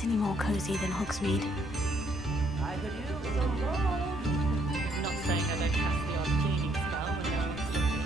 get any more cozy than Hogsmeade. I could use some more. Not saying I don't cast the odd cleaning spell when no one's looking.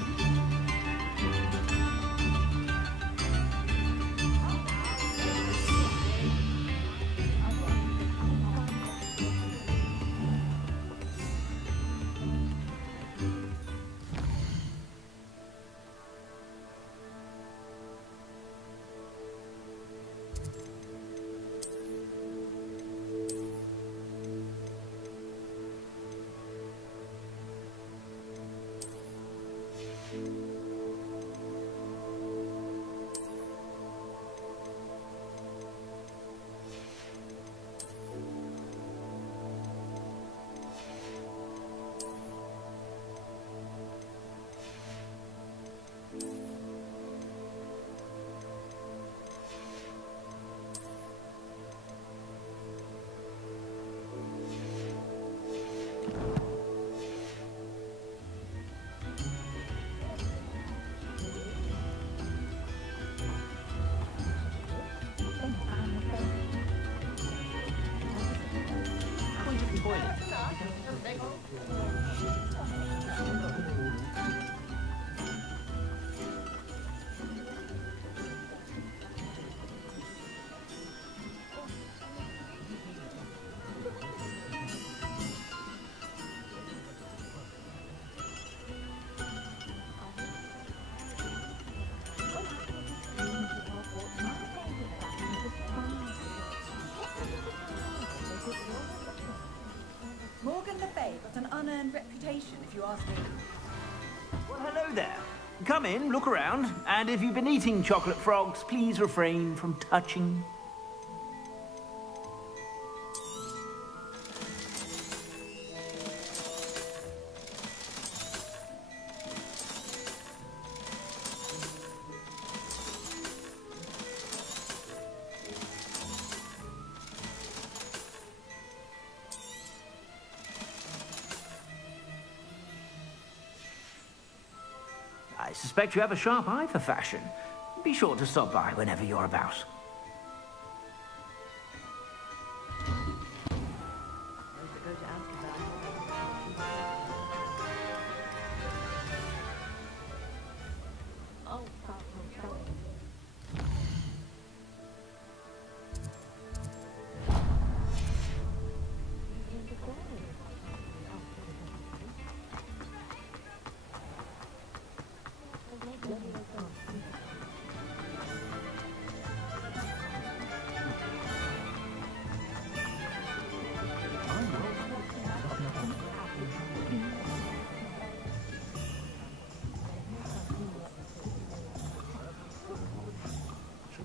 Unearned reputation, if you ask me. Well, hello there. Come in, look around, and if you've been eating chocolate frogs, please refrain from touching. I suspect you have a sharp eye for fashion. Be sure to stop by whenever you're about.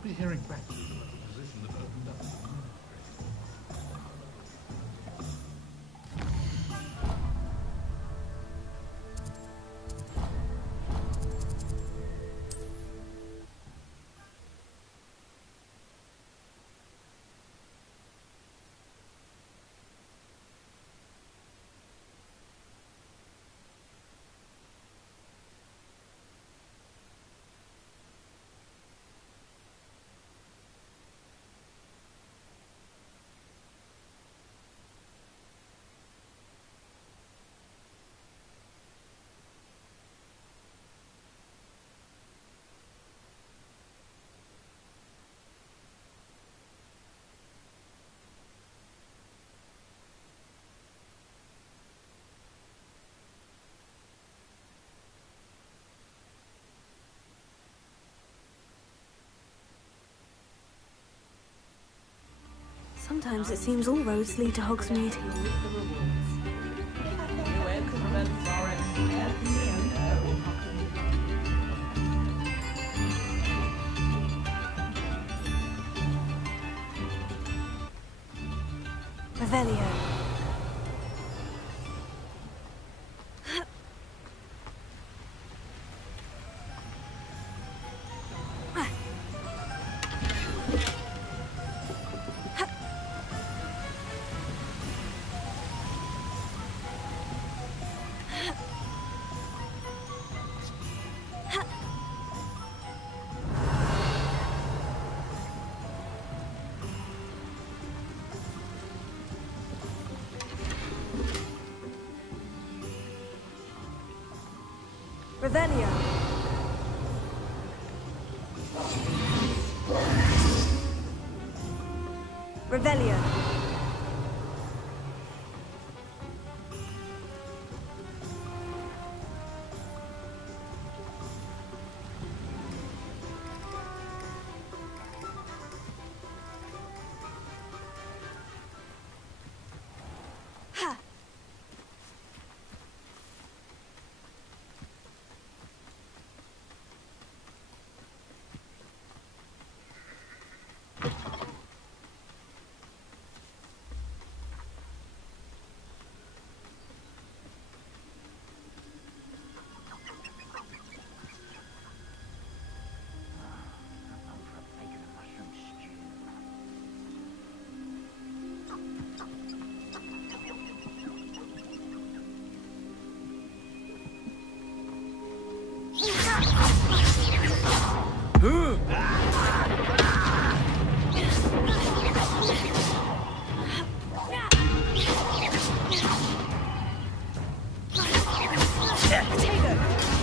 Be hearing back to the position that opened up. Sometimes it seems all roads lead to Hogsmeade. Revelio. Revelio. Revelio.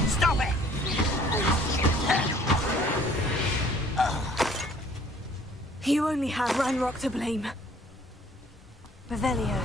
Stop it! You only have Ranrock to blame. Revelio.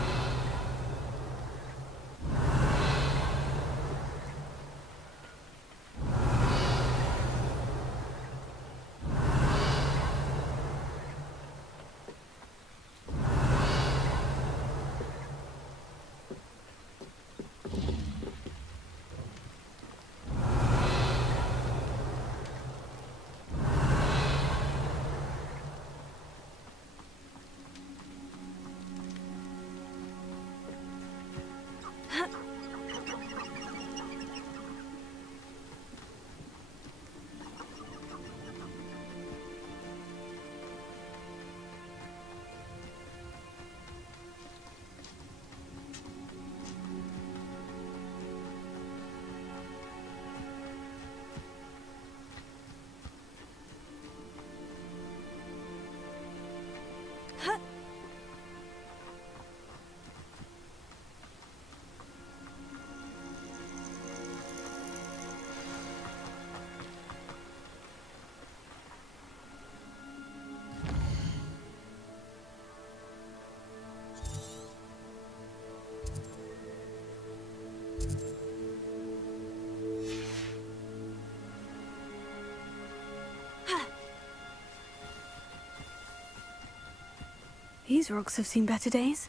These rocks have seen better days.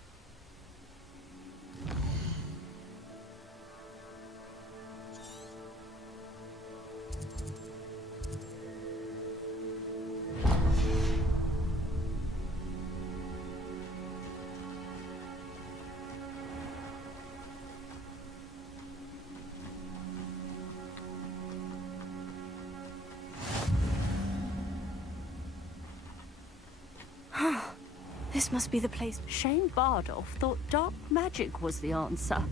This must be the place. Shane Bardolph thought dark magic was the answer.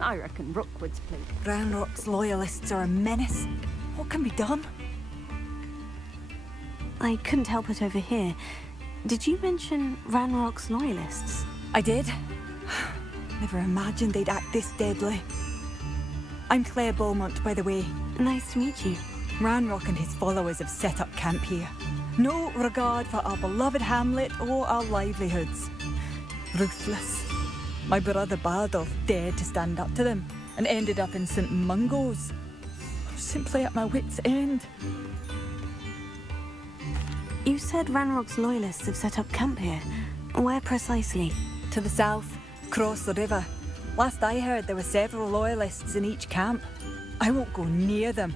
I reckon Rookwood's played. Ranrock's loyalists are a menace. What can be done? I couldn't help it over here. Did you mention Ranrock's loyalists? I did. Never imagined they'd act this deadly. I'm Claire Beaumont, by the way. Nice to meet you. Ranrock and his followers have set up camp here. No regard for our beloved hamlet or our livelihoods. Ruthless. My brother Bardolph dared to stand up to them and ended up in St. Mungo's. I'm simply at my wit's end. You said Ranrock's loyalists have set up camp here. Where precisely? To the south, across the river. Last I heard, there were several loyalists in each camp. I won't go near them.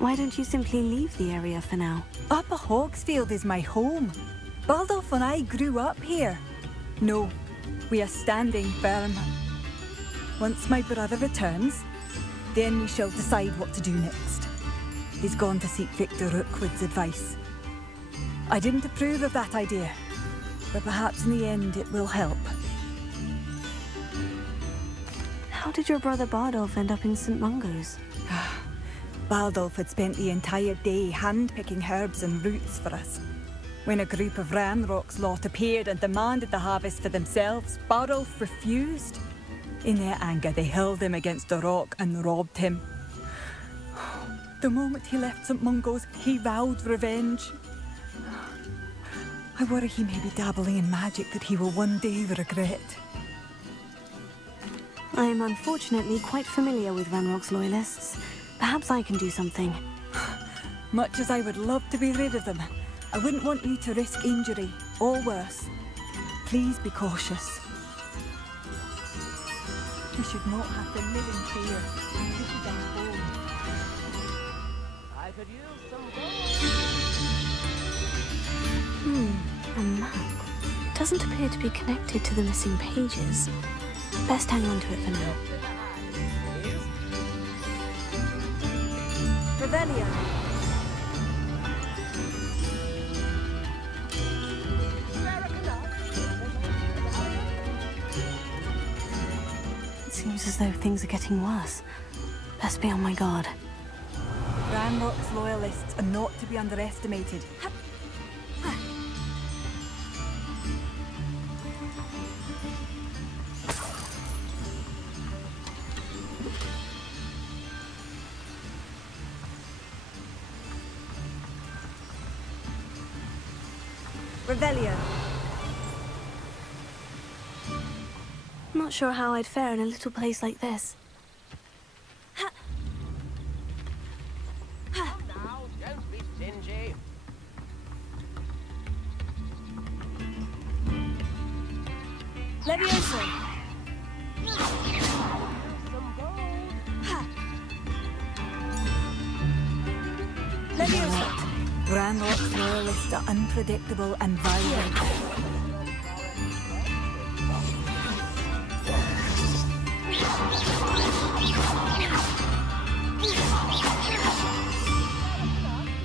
Why don't you simply leave the area for now? Upper Hogsfield is my home. Bardolph and I grew up here. No, we are standing firm. Once my brother returns, then we shall decide what to do next. He's gone to seek Victor Rookwood's advice. I didn't approve of that idea, but perhaps in the end it will help. How did your brother Bardolph end up in St. Mungo's? Bardolph had spent the entire day hand-picking herbs and roots for us. When a group of Ranrock's lot appeared and demanded the harvest for themselves, Bardolph refused. In their anger, they hurled him against a rock and robbed him. The moment he left St. Mungo's, he vowed revenge. I worry he may be dabbling in magic that he will one day regret. I am unfortunately quite familiar with Ranrock's loyalists. Perhaps I can do something. Much as I would love to be rid of them, I wouldn't want you to risk injury, or worse. Please be cautious. You should not have to live in fear. This is our home. I could use some gold. A map. Doesn't appear to be connected to the missing pages. Best hang on to it for now. Revelio. It seems as though things are getting worse. Best be on my guard. Ranrock's loyalists are not to be underestimated. Revelio. Not sure how I'd fare in a little place like this. Now, don't be stingy. Levioso. Some gold. Levioso. Ranrock's loyalists are unpredictable and violent.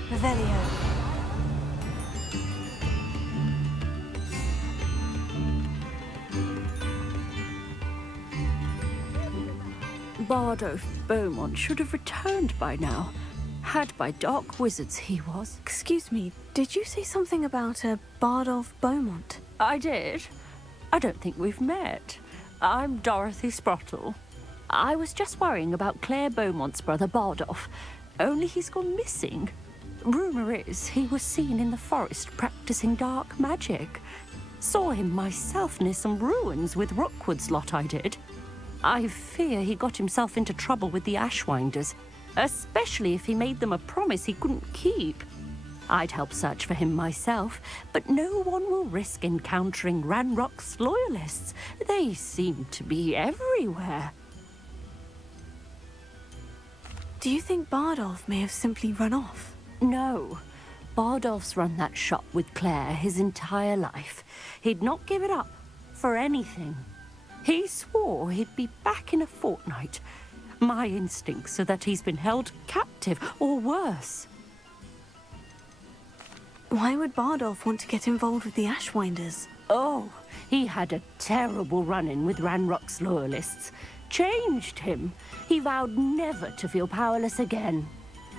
Revelio. Bardolph Beaumont should have returned by now. Had by dark wizards he was. Excuse me, did you say something about a Bardolph Beaumont? I did. I don't think we've met. I'm Dorothy Sprottle. I was just worrying about Claire Beaumont's brother Bardolph, only he's gone missing. Rumour is he was seen in the forest practicing dark magic. Saw him myself near some ruins with Rookwood's lot I did. I fear he got himself into trouble with the Ashwinders, especially if he made them a promise he couldn't keep. I'd help search for him myself, but no one will risk encountering Ranrock's loyalists. They seem to be everywhere. Do you think Bardolph may have simply run off? No. Bardolph's run that shop with Claire his entire life. He'd not give it up for anything. He swore he'd be back in a fortnight. My instincts are that he's been held captive, or worse. Why would Bardolph want to get involved with the Ashwinders? Oh, he had a terrible run-in with Ranrock's loyalists. Changed him. He vowed never to feel powerless again.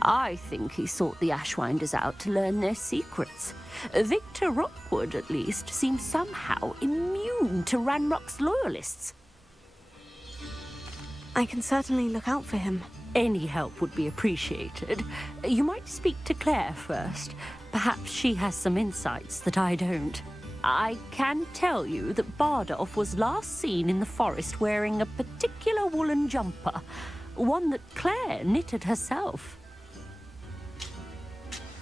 I think he sought the Ashwinders out to learn their secrets. Victor Rookwood, at least, seems somehow immune to Ranrock's loyalists. I can certainly look out for him. Any help would be appreciated. You might speak to Claire first. Perhaps she has some insights that I don't. I can tell you that Bardolph was last seen in the forest wearing a particular woolen jumper, one that Claire knitted herself.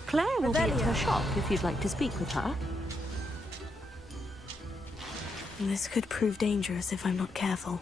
Claire will be at her shop if you'd like to speak with her. This could prove dangerous if I'm not careful.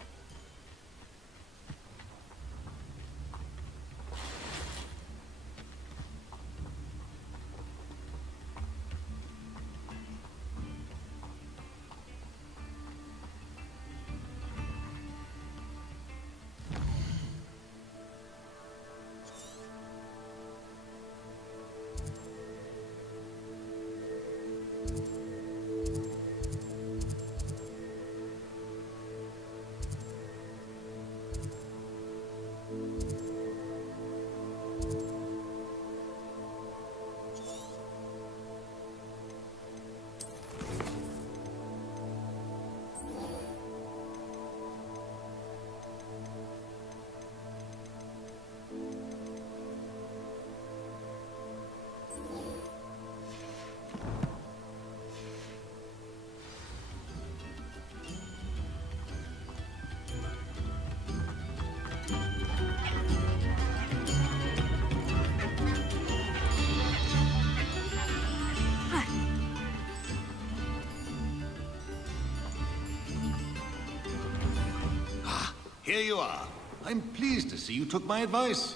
here you are. I'm pleased to see you took my advice.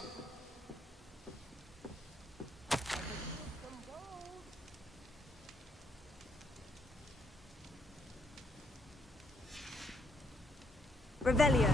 Revelio.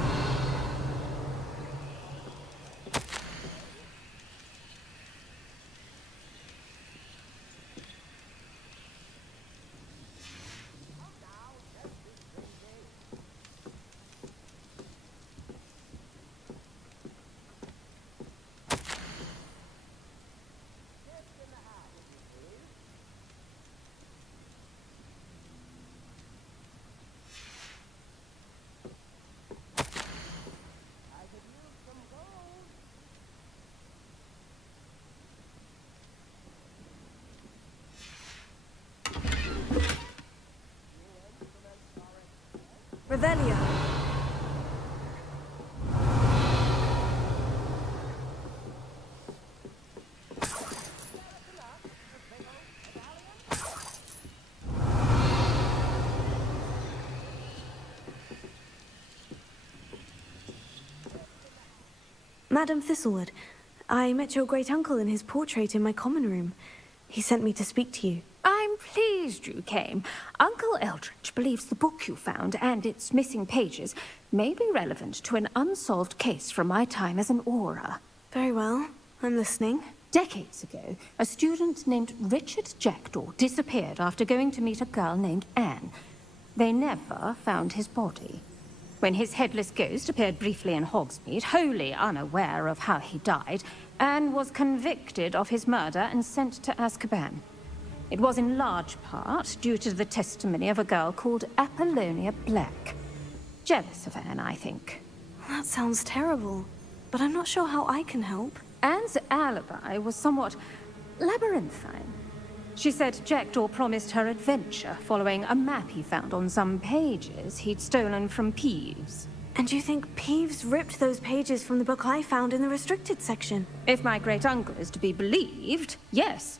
Revelio. Madam Thistlewood, I met your great-uncle in his portrait in my common room. He sent me to speak to you. I'm pleased you came. Uncle Eldridge believes the book you found and its missing pages may be relevant to an unsolved case from my time as an aura. Very well. I'm listening. Decades ago, a student named Richard Jackdaw disappeared after going to meet a girl named Anne. They never found his body. When his headless ghost appeared briefly in Hogsmeade, wholly unaware of how he died, Anne was convicted of his murder and sent to Azkaban. It was in large part due to the testimony of a girl called Apollonia Black. Jealous of Anne, I think. That sounds terrible, but I'm not sure how I can help. Anne's alibi was somewhat labyrinthine. She said Jackdaw promised her adventure following a map he found on some pages he'd stolen from Peeves. And you think Peeves ripped those pages from the book I found in the restricted section? If my great-uncle is to be believed, yes.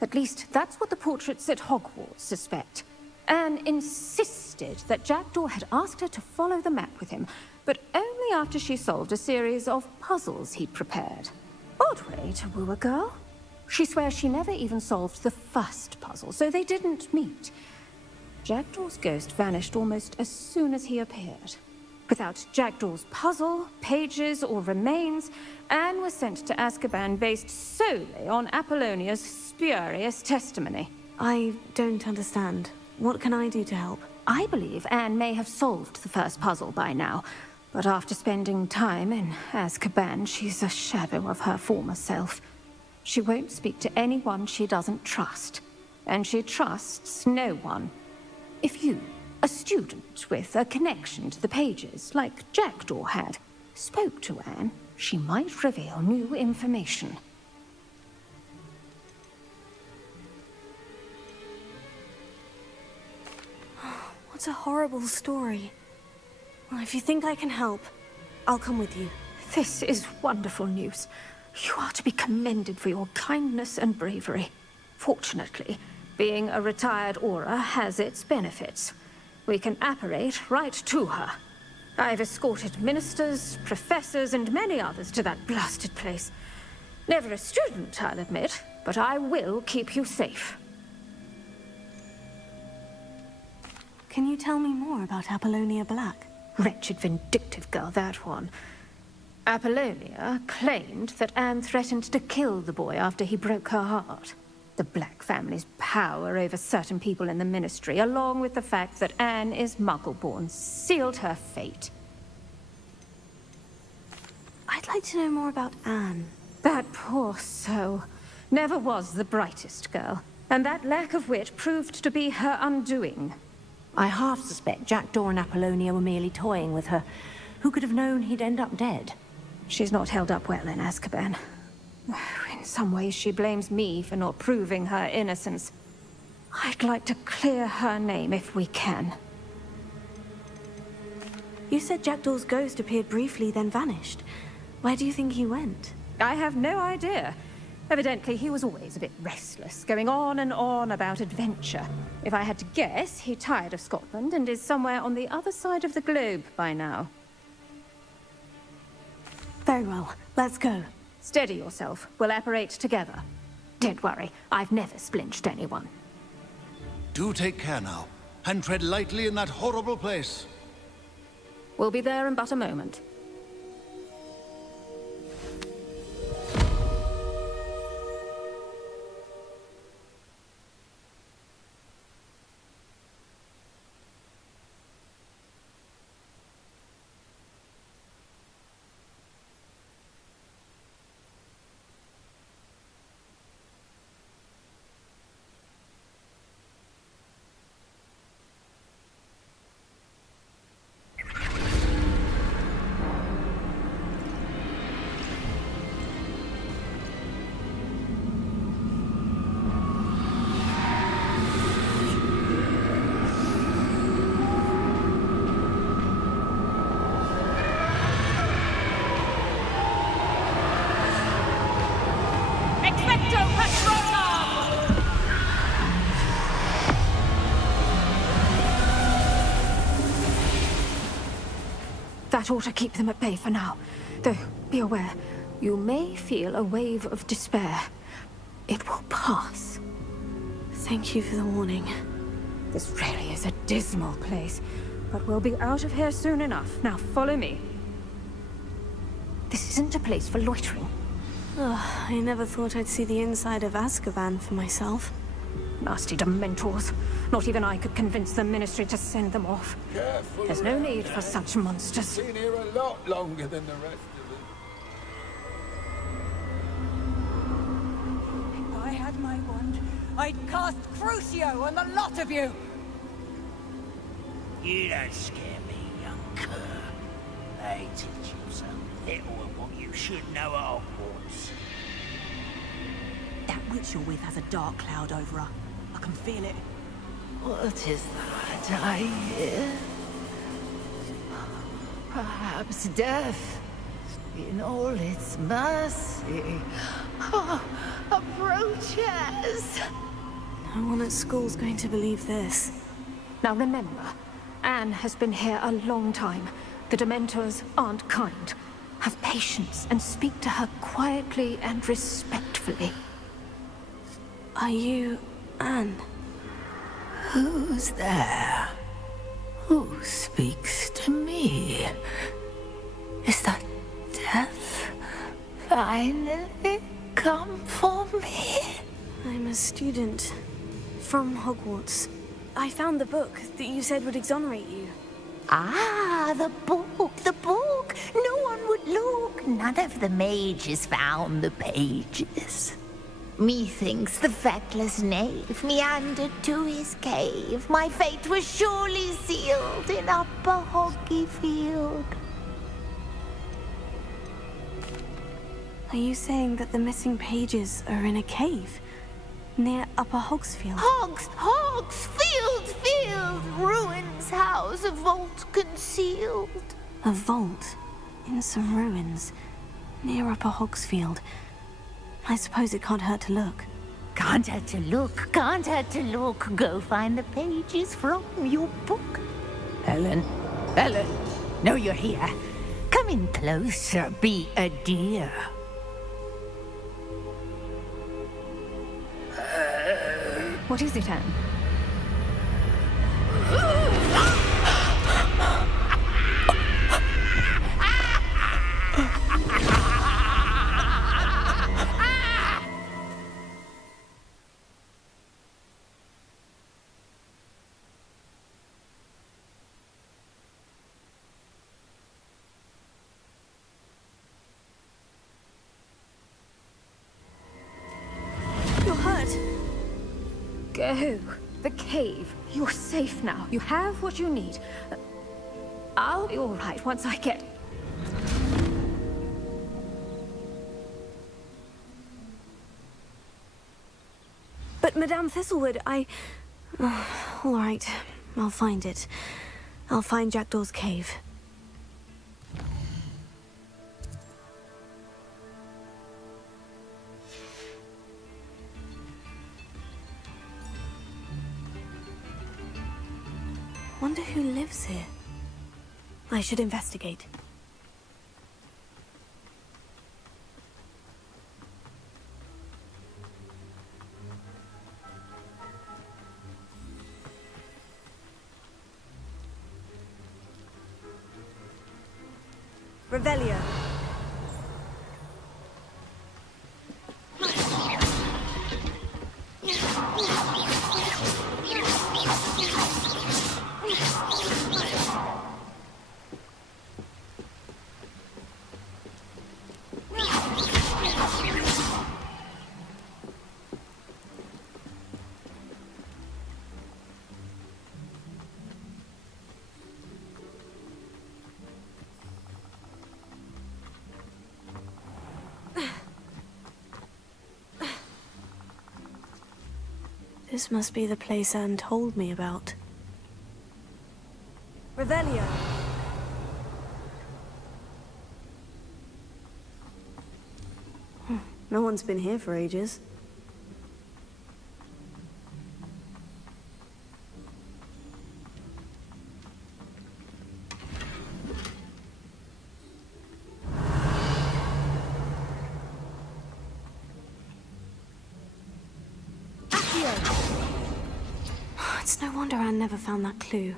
At least that's what the portraits at Hogwarts suspect. Anne insisted that Jackdaw had asked her to follow the map with him, but only after she solved a series of puzzles he'd prepared. Odd way to woo a girl. She swears she never even solved the first puzzle, so they didn't meet. Jackdaw's ghost vanished almost as soon as he appeared. Without Jackdaw's puzzle, pages, or remains, Anne was sent to Azkaban based solely on Apollonia's spurious testimony. I don't understand. What can I do to help? I believe Anne may have solved the first puzzle by now, but after spending time in Azkaban, she's a shadow of her former self. She won't speak to anyone she doesn't trust, and she trusts no one. If you, a student with a connection to the pages, like Jackdaw had, spoke to Anne, she might reveal new information. What a horrible story. Well, if you think I can help, I'll come with you. This is wonderful news. You are to be commended for your kindness and bravery. Fortunately, being a retired aura has its benefits. We can apparate right to her. I've escorted ministers, professors, and many others to that blasted place. Never a student, I'll admit, but I will keep you safe. Can you tell me more about Apollonia Black? Wretched, vindictive girl, that one. Apollonia claimed that Anne threatened to kill the boy after he broke her heart. The Black family's power over certain people in the Ministry, along with the fact that Anne is Muggle-born, sealed her fate. I'd like to know more about Anne. That poor soul never was the brightest girl, and that lack of wit proved to be her undoing. I half suspect Jackdaw and Apollonia were merely toying with her. Who could have known he'd end up dead? She's not held up well in Azkaban. In some ways, she blames me for not proving her innocence. I'd like to clear her name if we can. You said Jackdaw's ghost appeared briefly, then vanished. Where do you think he went? I have no idea. Evidently, he was always a bit restless, going on and on about adventure. If I had to guess, he tired of Scotland and is somewhere on the other side of the globe by now. Very well, let's go. Steady yourself. We'll apparate together. Don't worry, I've never splinched anyone. Do take care now, and tread lightly in that horrible place. We'll be there in but a moment. That ought to keep them at bay for now. Though, be aware, you may feel a wave of despair. It will pass. Thank you for the warning. This really is a dismal place, but we'll be out of here soon enough. Now follow me. This isn't a place for loitering. Ugh, I never thought I'd see the inside of Azkaban for myself. Nasty Dementors. Not even I could convince the Ministry to send them off. Careful. There's no need for such monsters. Been here a lot longer than the rest of us. If I had my wand, I'd cast Crucio on the lot of you! You don't scare me, young cur. They teach you so little of what you should know at Hogwarts. That witch you're with has a dark cloud over her. I can feel it. What is that I hear? Perhaps death, in all its mercy, approaches. No one at school's going to believe this. Now remember, Anne has been here a long time. The Dementors aren't kind. Have patience and speak to her quietly and respectfully. Are you Anne? Who's there? Who speaks to me? Is that death finally come for me? I'm a student from Hogwarts. I found the book that you said would exonerate you. Ah, the book, the book. No one would look. None of the mages found the pages. Methinks the feckless knave meandered to his cave. My fate was surely sealed in Upper Hogsmeade. Are you saying that the missing pages are in a cave? Near Upper Hogsfield? Hogsfield, field, ruins house, a vault concealed. A vault? In some ruins? Near Upper Hogsfield? I suppose it can't hurt to look. Can't hurt to look, can't hurt to look. Go find the pages from your book. Ellen, no, you're here. Come in closer, be a dear. What is it, Anne? You're hurt. Go. The cave. You're safe now. You have what you need. I'll be all right once I get... But Madame Thistlewood, all right, I'll find it. I'll find Jackdaw's cave. Wonder who lives here. I should investigate. Revelio. This must be the place Anne told me about. Revelio. No one's been here for ages. It's no wonder Anne never found that clue.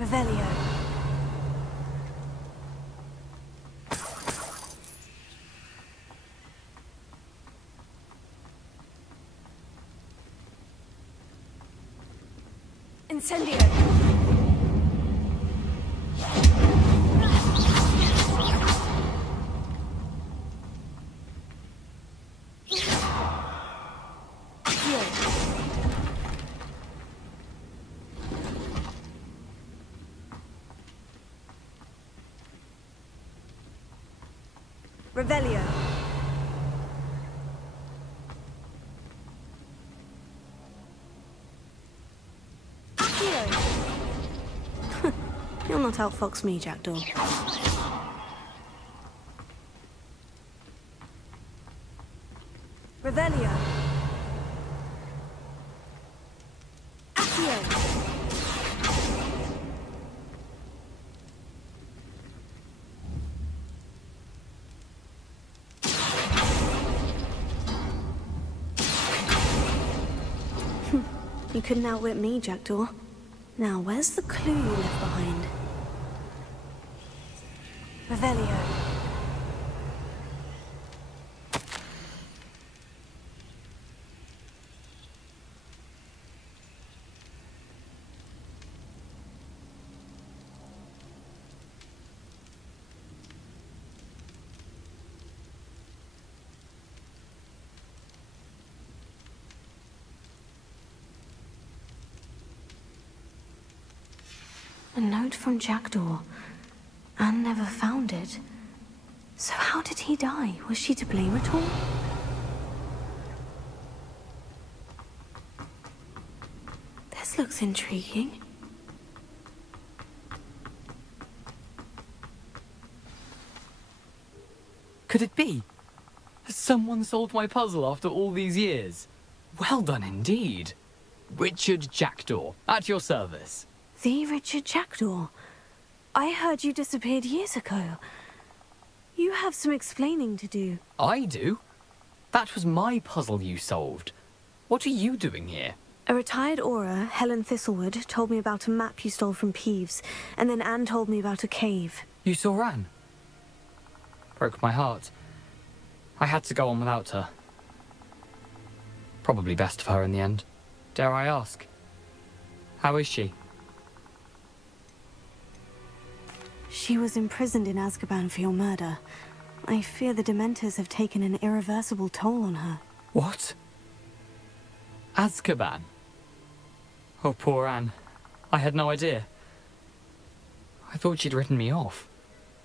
Revelio. Incendio. Revelio. You'll not outfox me, Jackdaw. Revelio. Accio. You couldn't outwit me, Jackdaw. Now, where's the clue you left behind? Revelio. A note from Jackdaw. Anne never found it. So how did he die? Was she to blame at all? This looks intriguing. Could it be? Has someone solved my puzzle after all these years? Well done indeed. Richard Jackdaw, at your service. The Richard Jackdaw? I heard you disappeared years ago. You have some explaining to do. I do? That was my puzzle you solved. What are you doing here? A retired Auror, Helen Thistlewood, told me about a map you stole from Peeves, and then Anne told me about a cave. You saw Anne? Broke my heart. I had to go on without her. Probably best of her in the end. Dare I ask? How is she? She was imprisoned in Azkaban for your murder. I fear the Dementors have taken an irreversible toll on her. What? Azkaban? Oh, poor Anne. I had no idea. I thought she'd written me off.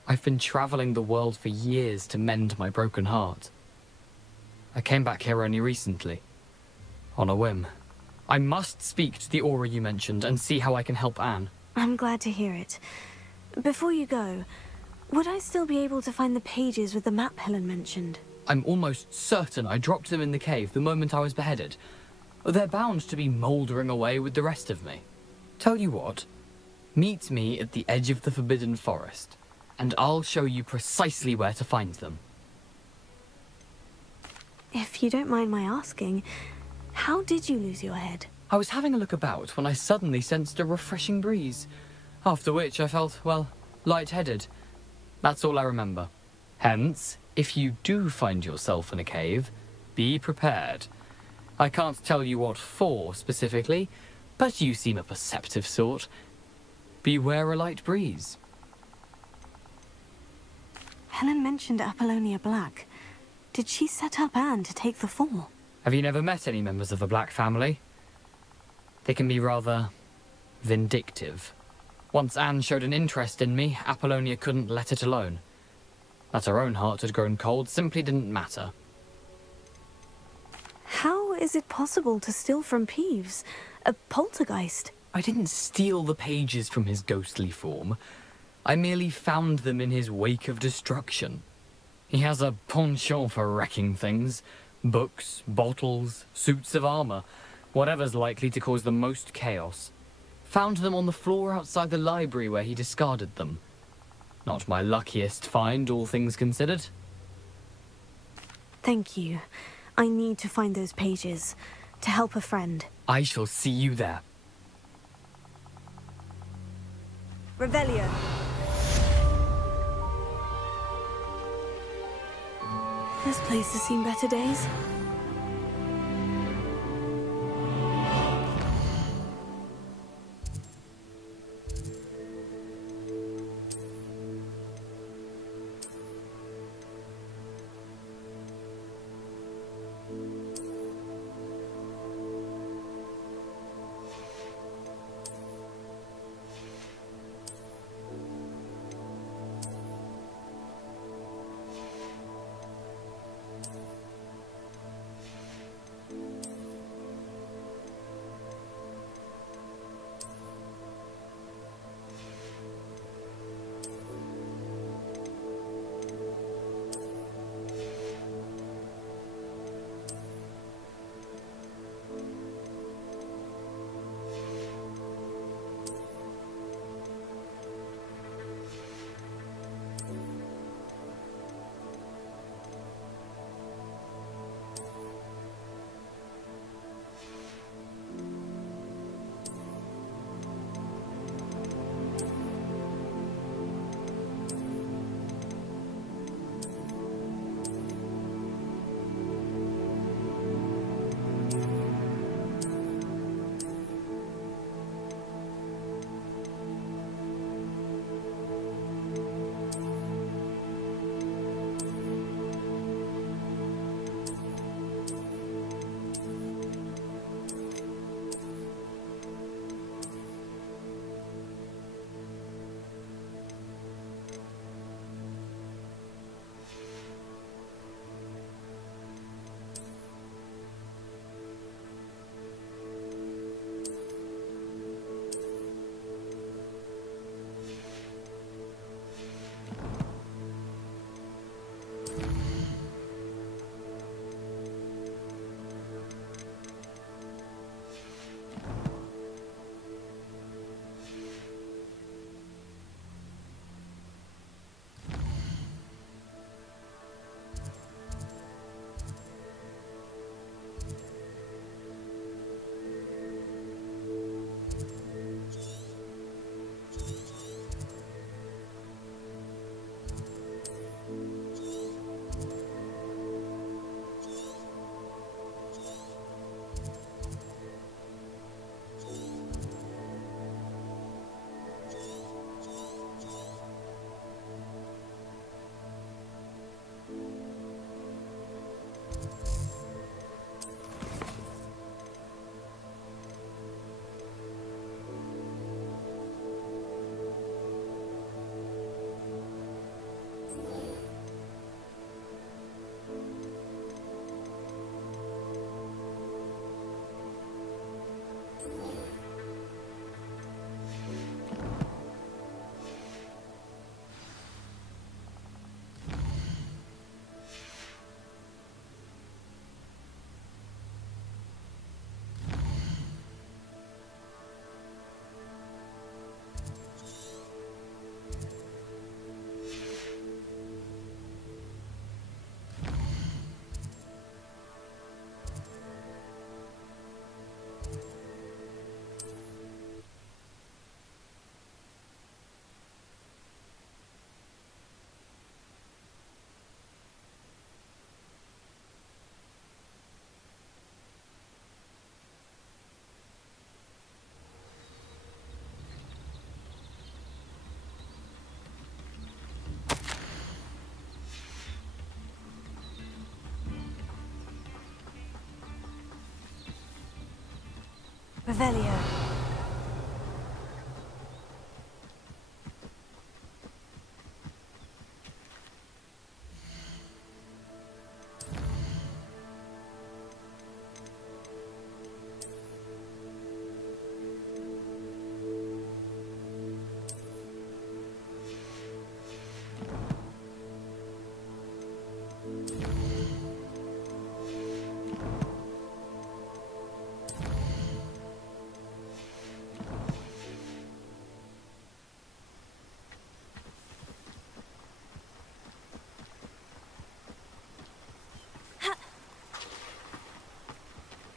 I've been traveling the world for years to mend my broken heart. I came back here only recently. On a whim. I must speak to the Auror you mentioned and see how I can help Anne. I'm glad to hear it. Before you go, would I still be able to find the pages with the map Helen mentioned? I'm almost certain I dropped them in the cave the moment I was beheaded. They're bound to be mouldering away with the rest of me. Tell you what, Meet me at the edge of the Forbidden Forest, and I'll show you precisely where to find them. If you don't mind my asking, how did you lose your head? I was having a look about when I suddenly sensed a refreshing breeze, after which I felt, well, lightheaded. That's all I remember. Hence, if you do find yourself in a cave, be prepared. I can't tell you what for specifically, but you seem a perceptive sort. Beware a light breeze. Helen mentioned Apollonia Black. Did she set up Anne to take the fall? Have you never met any members of the Black family? They can be rather vindictive. Once Anne showed an interest in me, Apollonia couldn't let it alone. That her own heart had grown cold simply didn't matter. How is it possible to steal from Peeves? A poltergeist? I didn't steal the pages from his ghostly form. I merely found them in his wake of destruction. He has a penchant for wrecking things. Books, bottles, suits of armor. Whatever's likely to cause the most chaos. Found them on the floor outside the library where he discarded them. Not my luckiest find, all things considered. Thank you. I need to find those pages. To help a friend. I shall see you there. Revelio. This place has seen better days. Revelio.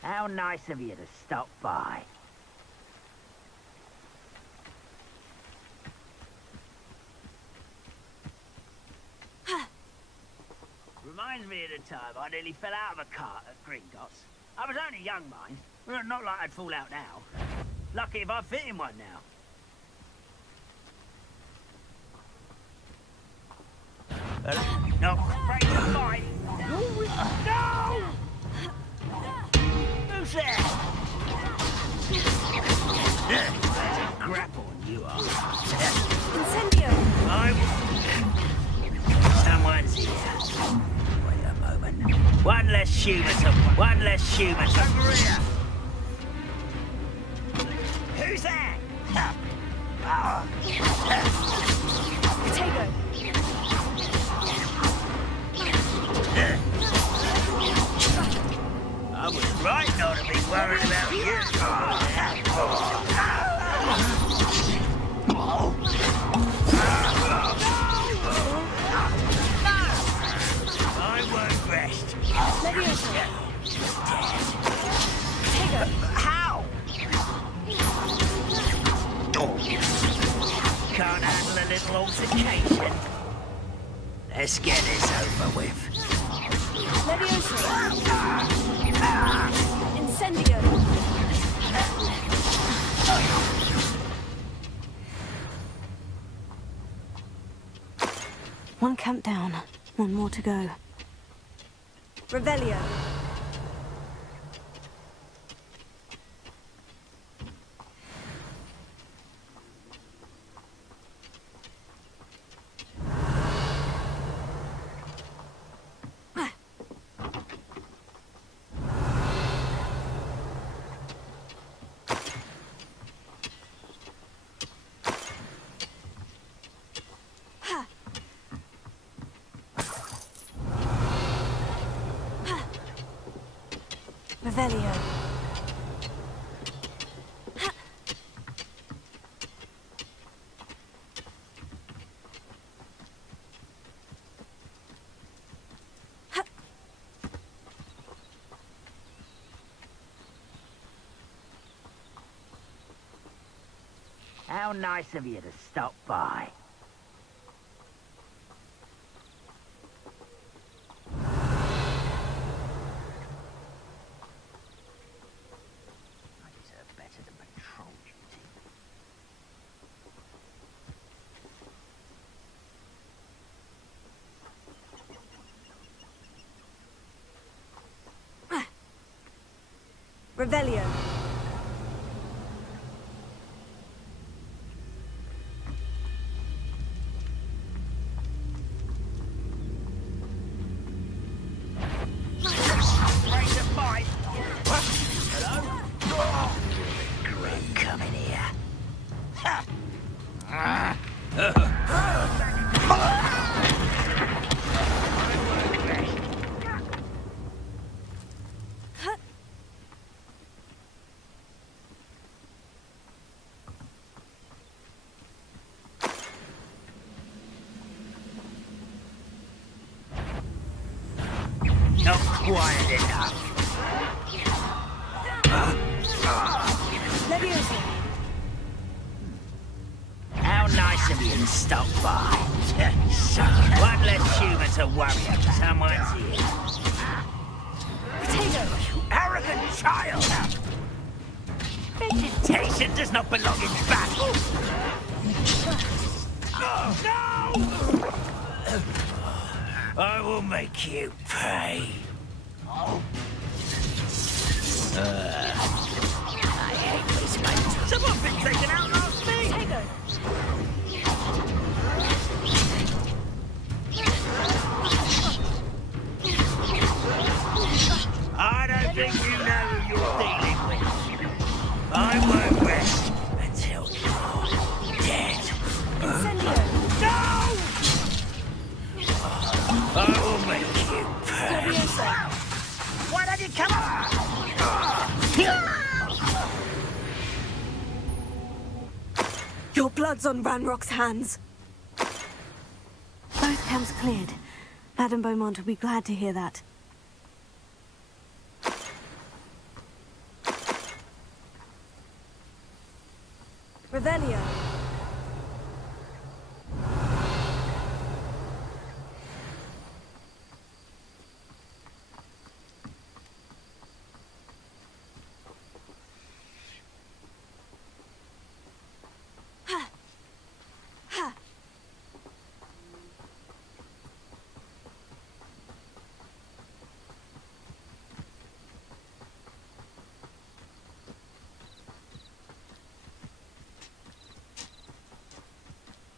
How nice of you to stop by. Reminds me of the time I nearly fell out of a cart at Gringotts. I was only young, mind. Well, not like I'd fall out now. Lucky if I fit in one now. No, break the fight. No! Who's there? Grapple, you are. Incendio! Someone's here. Wait a moment. One less human over here. Who's there? Potato! I was right not to be worried about you. I won't rest. Leviosa! Potato! How? Can't handle a little altercation. Let's get this over with. Leviosa! Incendio! One camp down, one more to go. Revelio! Revelio. How nice of you to stop by. Revelio. Coming here. Not quiet enough. Leviosa. How nice of you to stop by. One less human to worry about. Someone's here. Potato. You arrogant child! Vegetation does not belong in battle. No! I will make you pay. I hate this, mate. Someone's been taken out last week. I don't think you know who you're dealing with. I won't rest until you're dead. Incendio! No! I will make you pay. Why don't you come on? Your blood's on Ranrock's hands. Both camps cleared. Madame Beaumont will be glad to hear that. Revelio.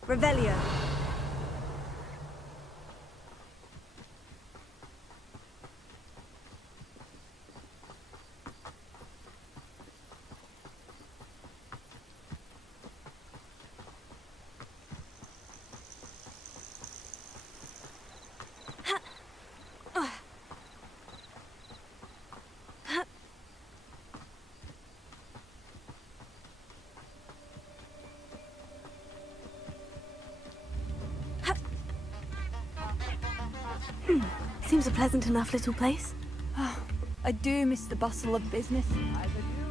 Revelio. Seems a pleasant enough little place. I do miss the bustle of business.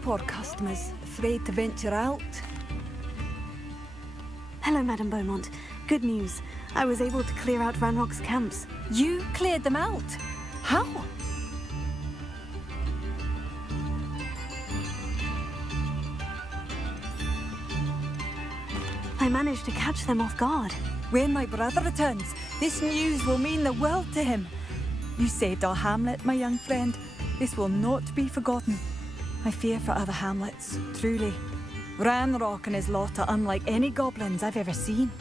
Poor customers, afraid to venture out. Hello, Madame Beaumont. Good news. I was able to clear out Ranrock's camps. You cleared them out? How? I managed to catch them off guard. When my brother returns, this news will mean the world to him. You saved our hamlet, my young friend. This will not be forgotten. I fear for other hamlets, truly. Ranrock and his lot are unlike any goblins I've ever seen.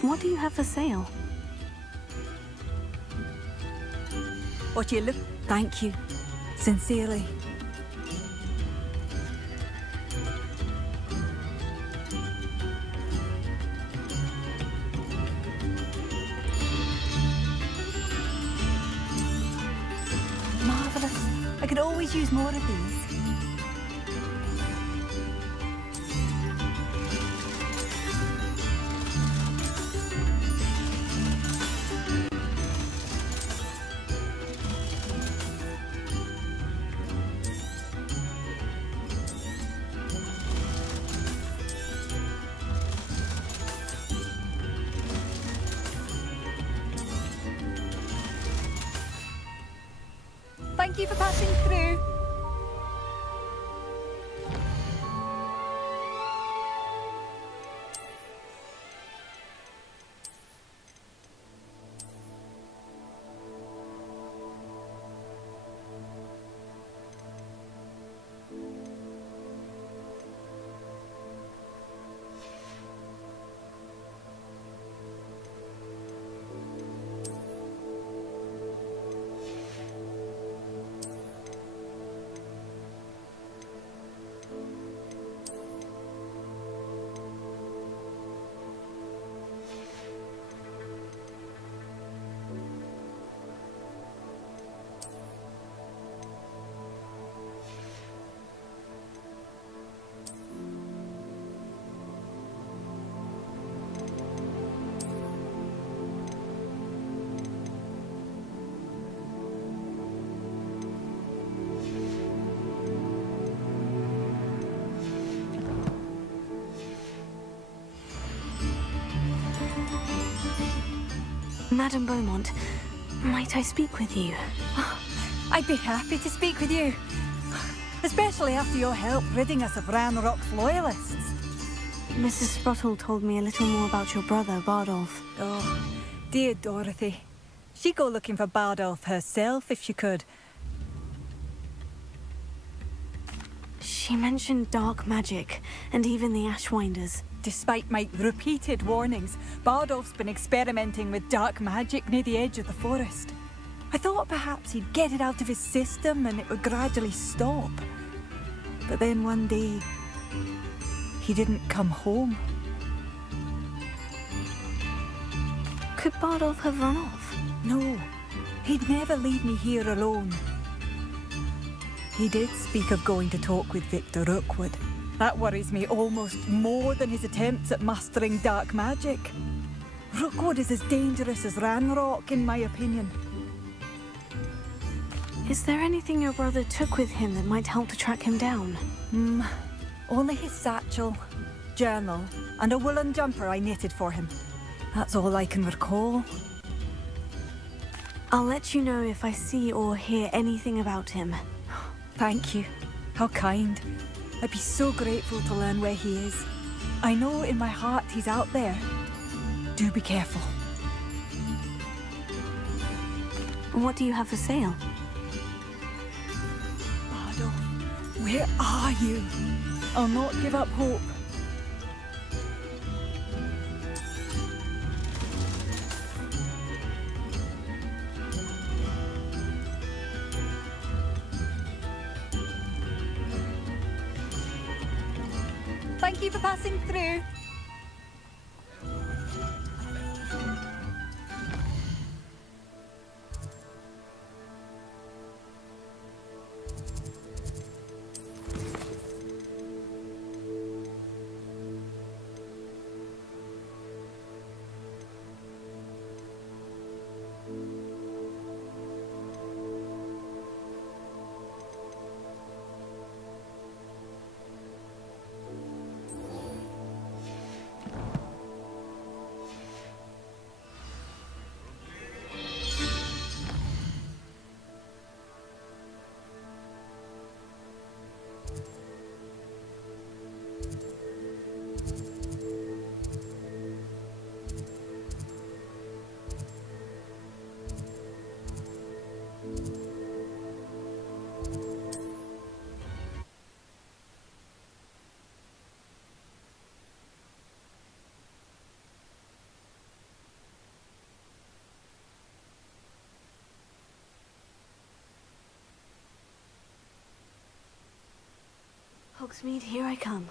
What do you have for sale? What you look... Thank you. Sincerely. I could always use more of these. Thank you for passing through. Madame Beaumont, might I speak with you? I'd be happy to speak with you. Especially after your help ridding us of Ranrock's loyalists. Mrs. Sprottle told me a little more about your brother, Bardolph. Oh, dear Dorothy. She'd go looking for Bardolph herself if she could. She mentioned dark magic, and even the Ashwinders. Despite my repeated warnings, Bardolph's been experimenting with dark magic near the edge of the forest. I thought perhaps he'd get it out of his system and it would gradually stop. But then one day, he didn't come home. Could Bardolph have run off? No, he'd never leave me here alone. He did speak of going to talk with Victor Rookwood. That worries me almost more than his attempts at mastering dark magic. Rookwood is as dangerous as Ranrock, in my opinion. Is there anything your brother took with him that might help to track him down? Only his satchel, journal, and a woolen jumper I knitted for him. That's all I can recall. I'll let you know if I see or hear anything about him. Thank you. How kind. I'd be so grateful to learn where he is. I know in my heart he's out there. Do be careful. What do you have for sale? Bardolph, where are you? I'll not give up hope. Thank you for passing through. Hogsmeade, here I come.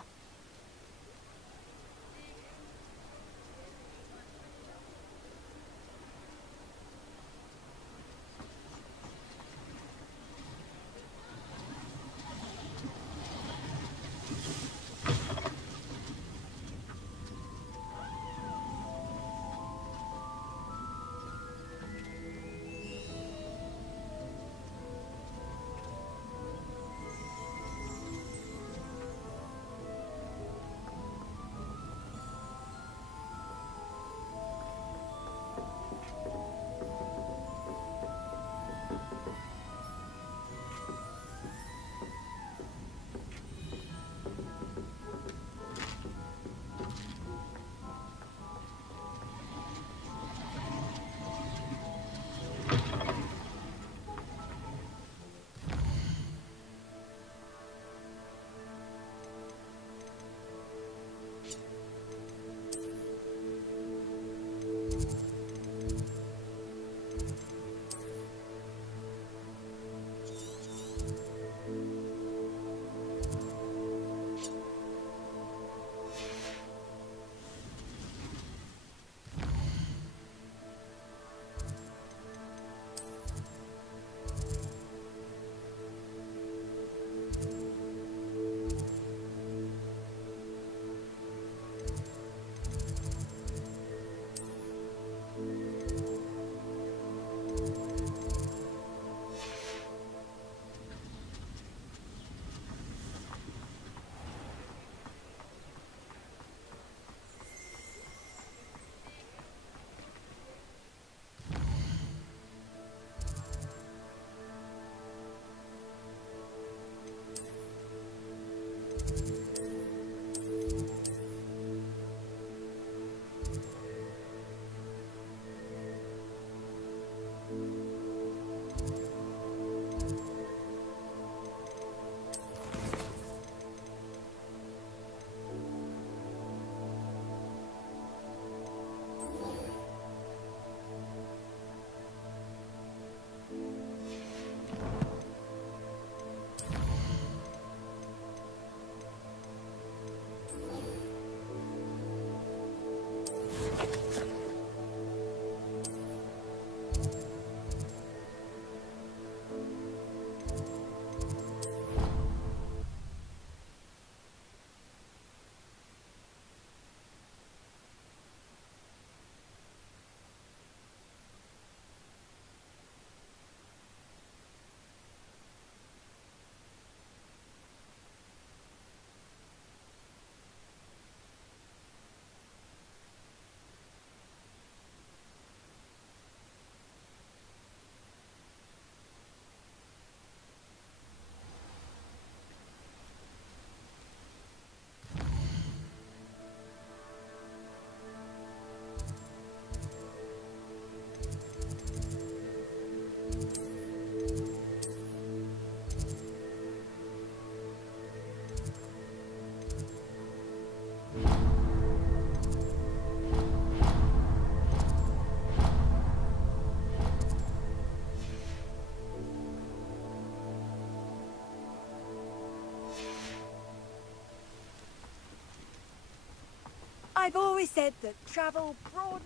I've always said that travel broadens...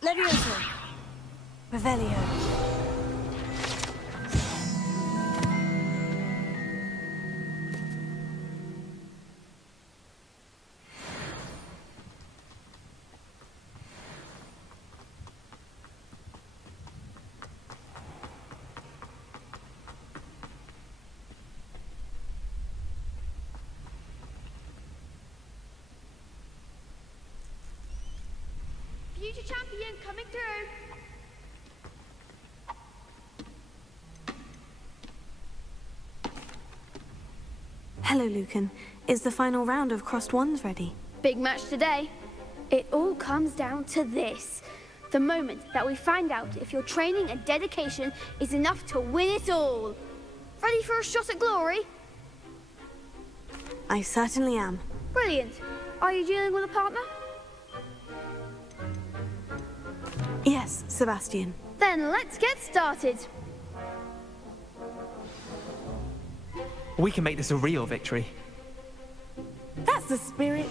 Levioso. Revelio. Future champion coming through. Hello, Lucan. Is the final round of Crossed Wands ready? Big match today. It all comes down to this. The moment that we find out if your training and dedication is enough to win it all. Ready for a shot at glory? I certainly am. Brilliant. Are you dealing with a partner? Yes, Sebastian. Then let's get started. We can make this a real victory. That's the spirit.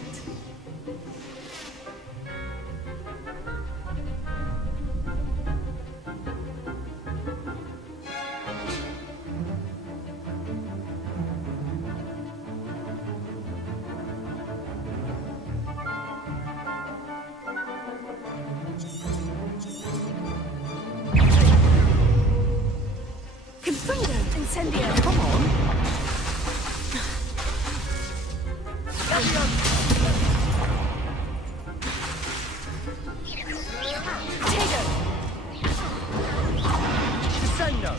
Incendio, come on. Potato. Descendo.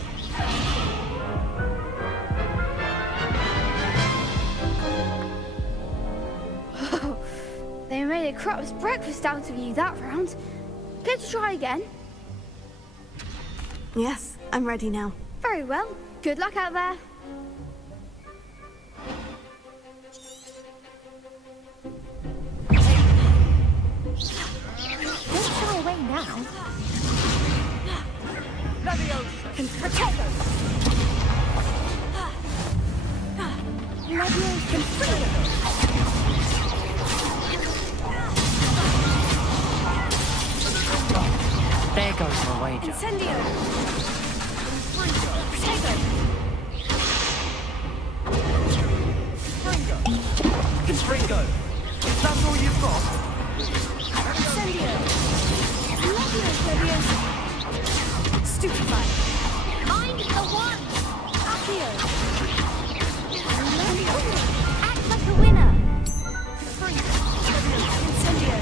They made a crap's breakfast out of you that round. Care to try again? Yes, I'm ready now. Very well. Good luck out there. Don't shy away now. Leviosa. Potato. There goes my wager. Incendio. Ringo, is that all you've got? Incendio. Leviosa. Stupefy. Mind the one. Accio. Act like a winner. Incendio.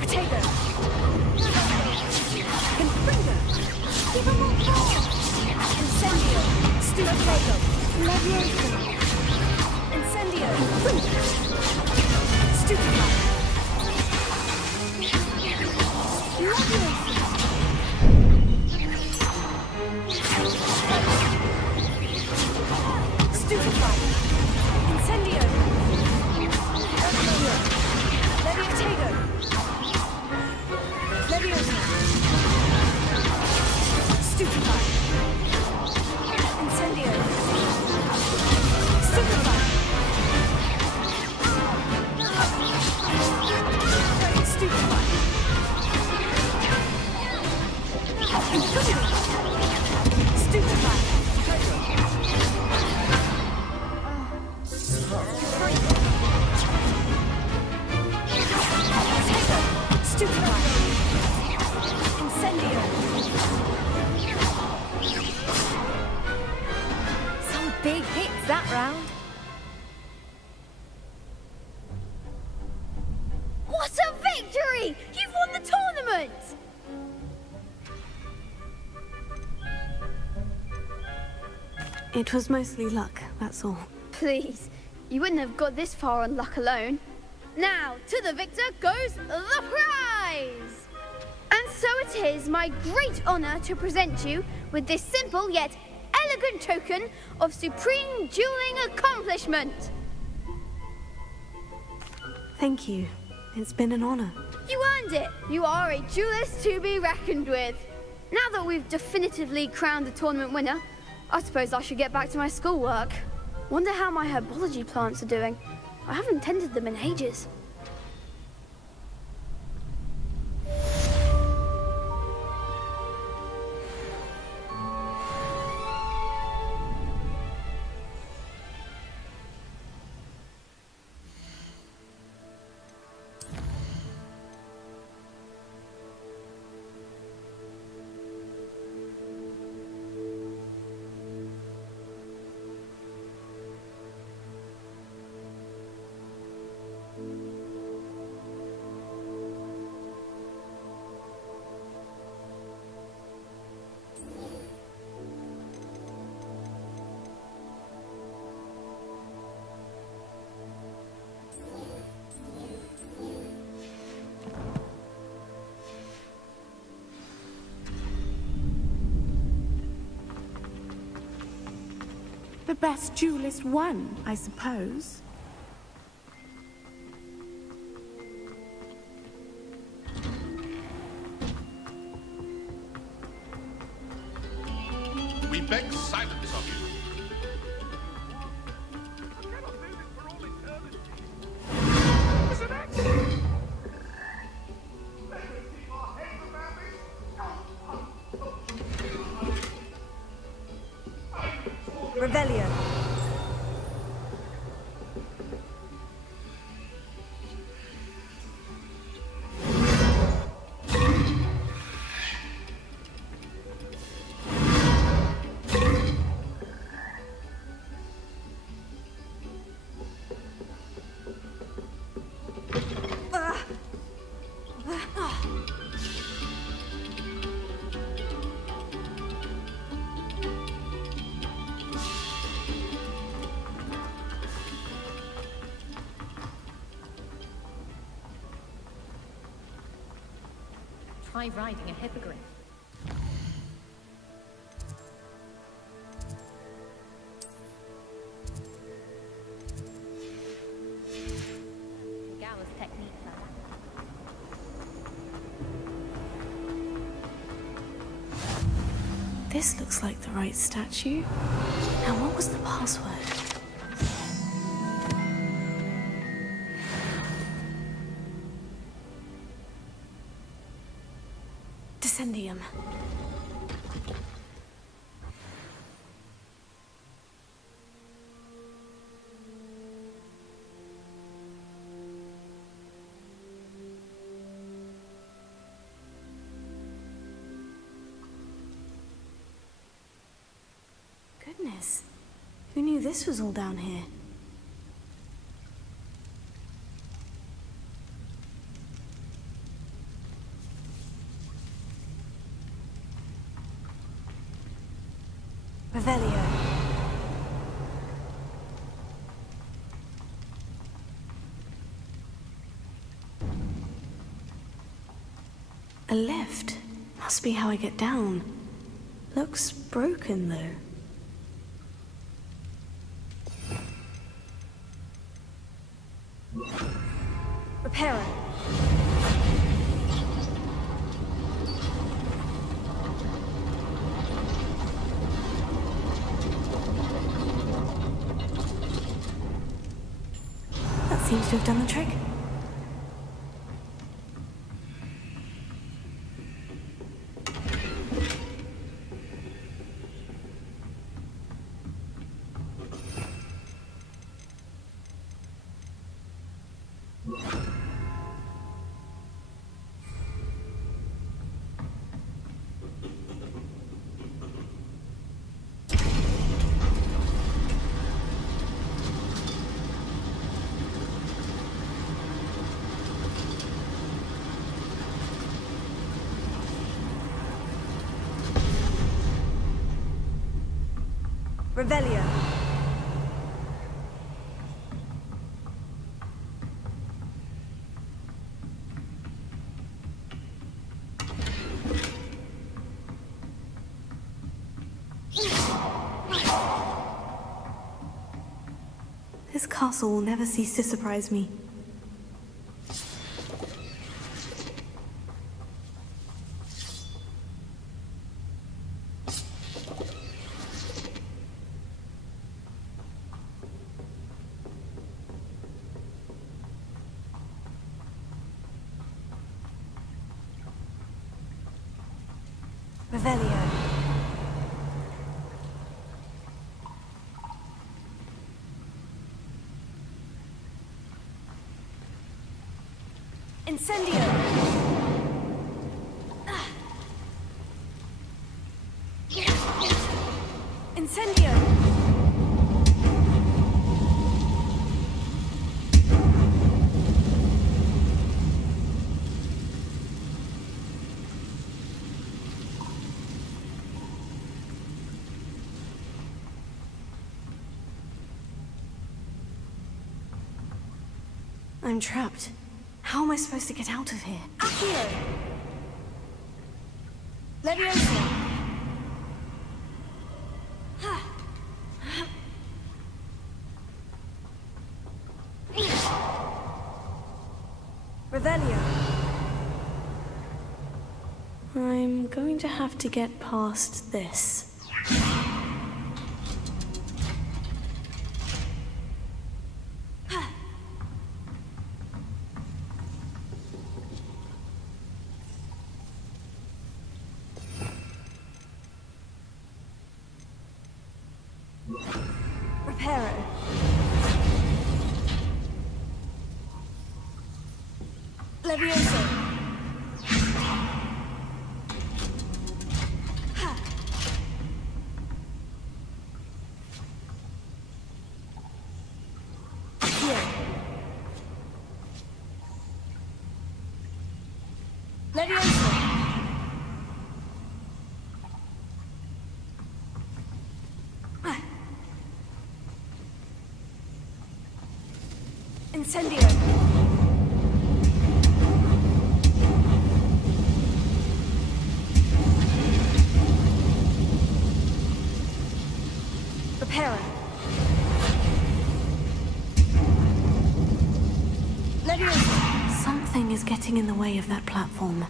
Potato. Confringo. Give him more power. Incendio. Stupido. Leviosa. Incendio. Stupefy. Leviosa. Stupefy. Incendio. Leviotago. Leviosa. Stupefy. Incendio. Stupefy. Stupefy. Stupefy. Stupefy. Incendio. Some big hits that round. What a victory! You've won the tournament! It was mostly luck, that's all. Please, you wouldn't have got this far on luck alone. Now, to the victor goes the prize! And so it is my great honor to present you with this simple yet elegant token of supreme dueling accomplishment. Thank you. It's been an honor. You earned it! You are a duelist to be reckoned with. Now that we've definitively crowned the tournament winner, I suppose I should get back to my schoolwork. Wonder how my herbology plants are doing. I haven't tended them in ages. The best duelist won, I suppose. We beg silence of you. Revelio. Try riding a hippogriff. Gala's technique, This looks like the right statue. Now, what was the password? Descendium. Goodness, who knew this was all down here? Revelio. A lift. Must be how I get down. Looks broken, though. Repairer. That seems to have done the trick. Revelio. This castle will never cease to surprise me. Revelio. Incendio! Incendio! I'm trapped. How am I supposed to get out of here? Accio! Leviosa! Revelio! I'm going to have to get past this. Leviosa. Here. Leviosa. Incendio. Reparo. Leviosa. Something is getting in the way of that platform.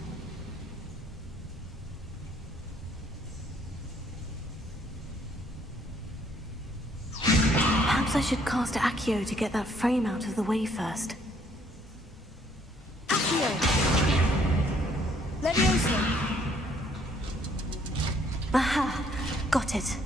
Perhaps I should cast Accio to get that frame out of the way first. Accio! Leviosa! Aha! Got it.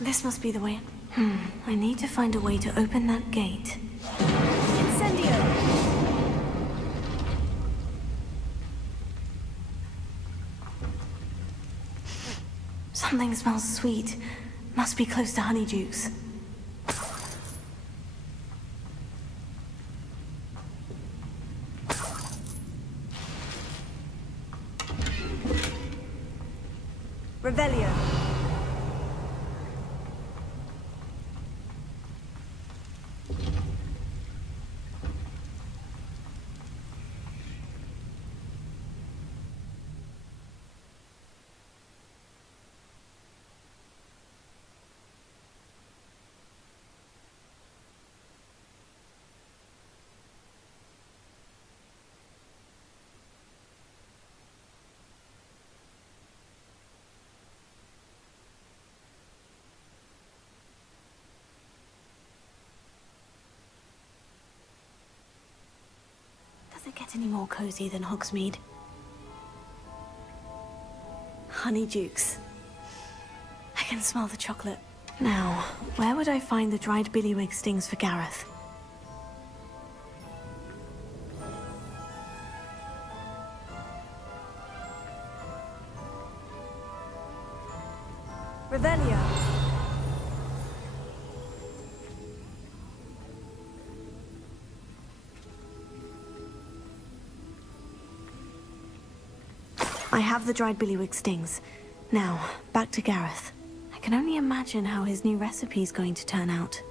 This must be the way. I need to find a way to open that gate. Incendio! Something smells sweet. Must be close to Honeydukes. Revelio. Does it get any more cozy than Hogsmeade? Honeydukes. I can smell the chocolate. Now, where would I find the dried billywig stings for Gareth? Revelio. I have the dried billywig stings. Now, back to Gareth. I can only imagine how his new recipe's going to turn out.